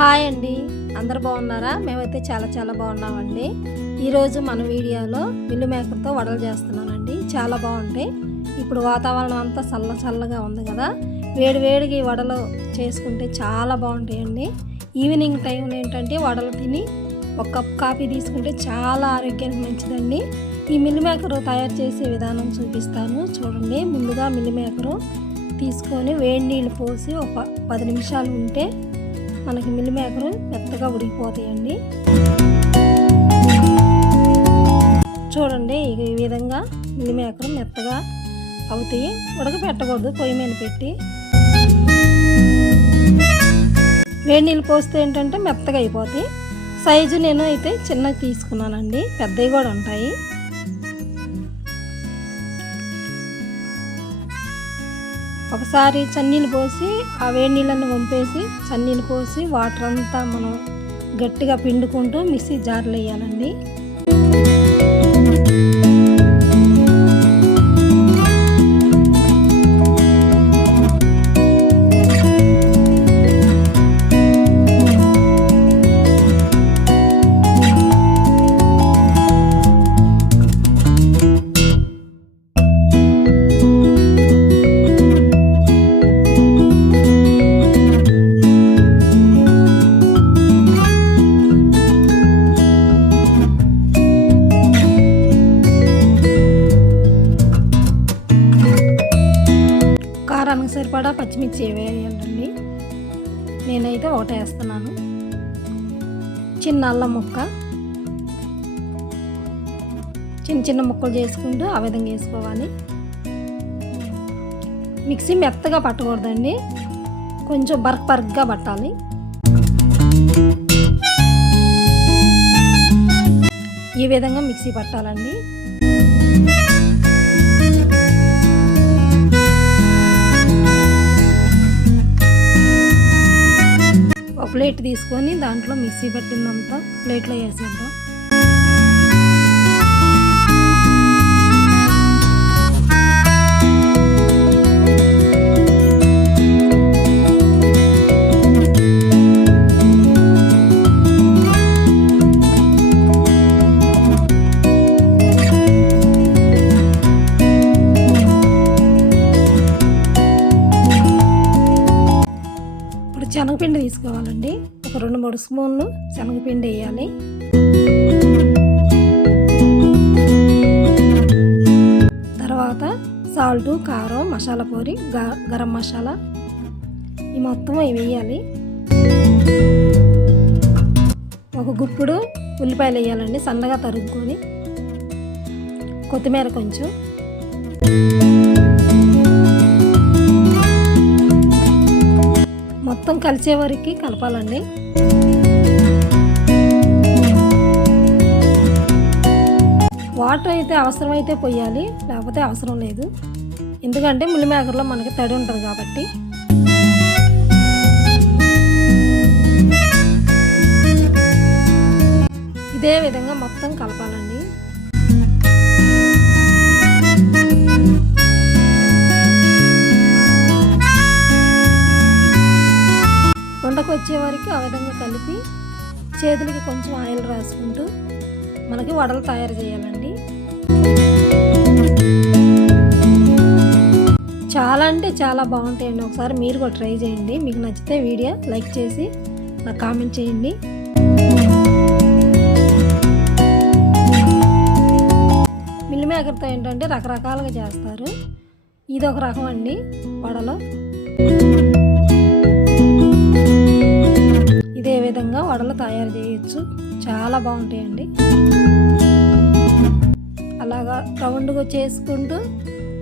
Hi అండి, అందరు బాగున్నారా? మేమైతే చాలా బాగున్నామండి. ఈరోజు మన వీడియోలో మిల్లు మేకర్తో వడలు చేస్తున్నానండి. చాలా బాగుంటాయి. ఇప్పుడు వాతావరణం అంతా చల్లగా ఉంది కదా, వేడివేడిగా వడలు చేసుకుంటే చాలా బాగుంటాయండి. ఈవినింగ్ టైంలో ఏంటంటే వడలు తిని ఒక కప్ కాఫీ తీసుకుంటే చాలా ఆరోగ్యానికి మంచిదండి. ఈ మిల్లు మేకర్ తయారు చేసే విధానం చూపిస్తాను చూడండి. ముందుగా మిల్లు మేకరు తీసుకొని వేడి నీళ్ళు పోసి ఒక 10 నిమిషాలు ఉంటే మనకి మిల్లు మేకరు మెత్తగా ఉడికిపోతాయండి. చూడండి, ఈ విధంగా మిల్లు మేకరు మెత్తగా అవుతాయి. ఉడకపెట్టకూడదు, పొయ్యి మీద పెట్టి వేడి నీళ్ళు పోస్తే ఏంటంటే మెత్తగా అయిపోతాయి. సైజు నేను అయితే చిన్నది తీసుకున్నానండి, పెద్దవి కూడా ఉంటాయి. ఒకసారి చన్నీళ్ళు పోసి ఆ వేడి నీళ్ళని వంపేసి చన్నీళ్ళు పోసి వాటర్ అంతా మనం గట్టిగా పిండుకుంటూ మిక్సీ జార్లో వేయాలండి. కారానికి సరిపడా పచ్చిమిర్చి వేయాలండి. నేనైతే ఒకటే వేస్తున్నాను. చిన్న అల్లం ముక్క చిన్న ముక్కలు చేసుకుంటూ ఆ విధంగా వేసుకోవాలి. మిక్సీ మెత్తగా పట్టకూడదండి, కొంచెం బరకగా పట్టాలి. ఈ విధంగా మిక్సీ పట్టాలండి. ఒక ప్లేట్ తీసుకొని దాంట్లో మిక్సీ పట్టిందంతా ప్లేట్లో వేసేద్దాం. శనగపిండి తీసుకోవాలండి. ఒక 2-3 స్పూన్లు శనగపిండి వేయాలి. తర్వాత సాల్టు, కారం, మసాలా పొడి, గరం మసాలా ఈ మొత్తం ఇవి వేయాలి. ఒక గుప్పుడు ఉల్లిపాయలు వేయాలండి, సన్నగా తరుగుకొని. కొత్తిమీర కొంచెం, మొత్తం కలిసే వరకు కలపాలండి. వాటర్ అయితే అవసరమైతే పోయాలి, లేకపోతే అవసరం లేదు. ఎందుకంటే మిల్లు మేకర్లో మనకి తడి ఉంటుంది కాబట్టి. ఇదే విధంగా మొత్తం కలపాలండి. వంటకు వచ్చే వరకు ఆ విధంగా కలిపి చేతులకి కొంచెం ఆయిల్ రాసుకుంటూ మనకి వడలు తయారు చేయాలండి. చాలా అంటే చాలా బాగుంటాయండి. ఒకసారి మీరు కూడా ట్రై చేయండి. మీకు నచ్చితే వీడియో లైక్ చేసి నాకు కామెంట్ చేయండి. మిల్లు మేకర్తో ఏంటంటే రకరకాలుగా చేస్తారు. ఇది ఒక రకం అండి వడలో. ఇదే విధంగా వడలు తయారు చేయొచ్చు, చాలా బాగుంటాయండి. అలాగా రౌండ్గా చేసుకుంటూ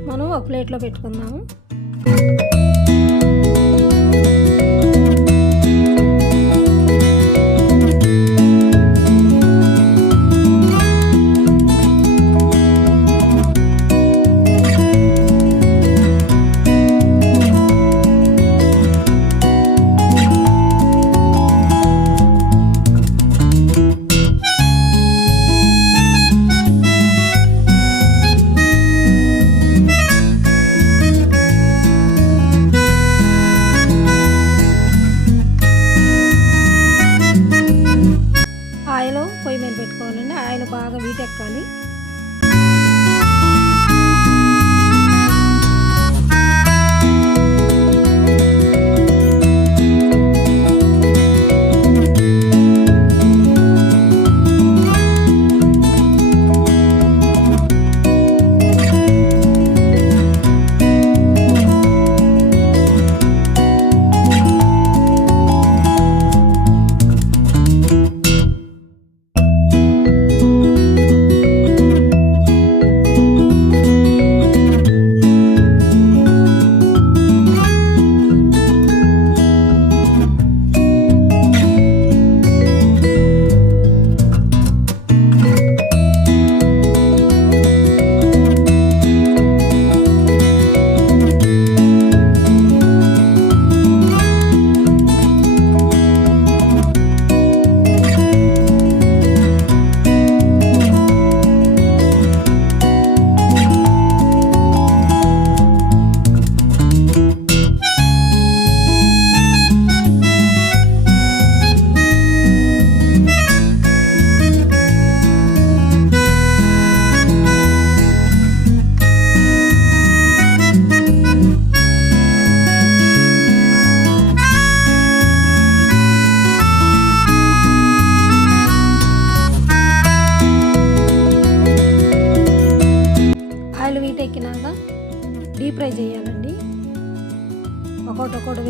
మనం ఒక ప్లేట్లో పెట్టుకుందాము.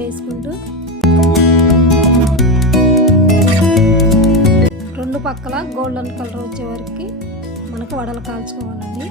వేసుకుంటూ రెండు పక్కల గోల్డెన్ కలర్ వచ్చే వరకు మనకు వడలు కాల్చుకోవాలండి.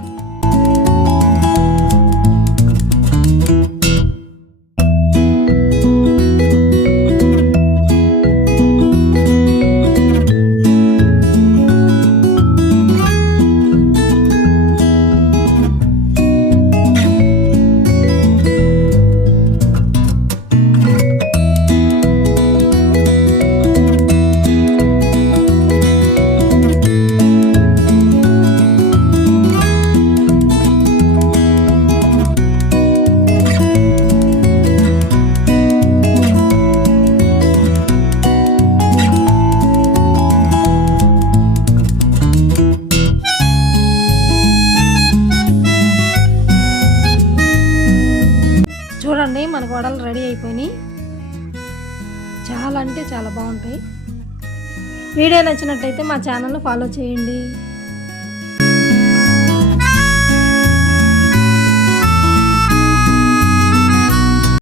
చూడండి మనకు వడలు రెడీ అయిపోయినాయి. చాలా అంటే చాలా బాగుంటాయి. వీడియో నచ్చినట్టయితే మా ఛానల్ని ఫాలో చేయండి.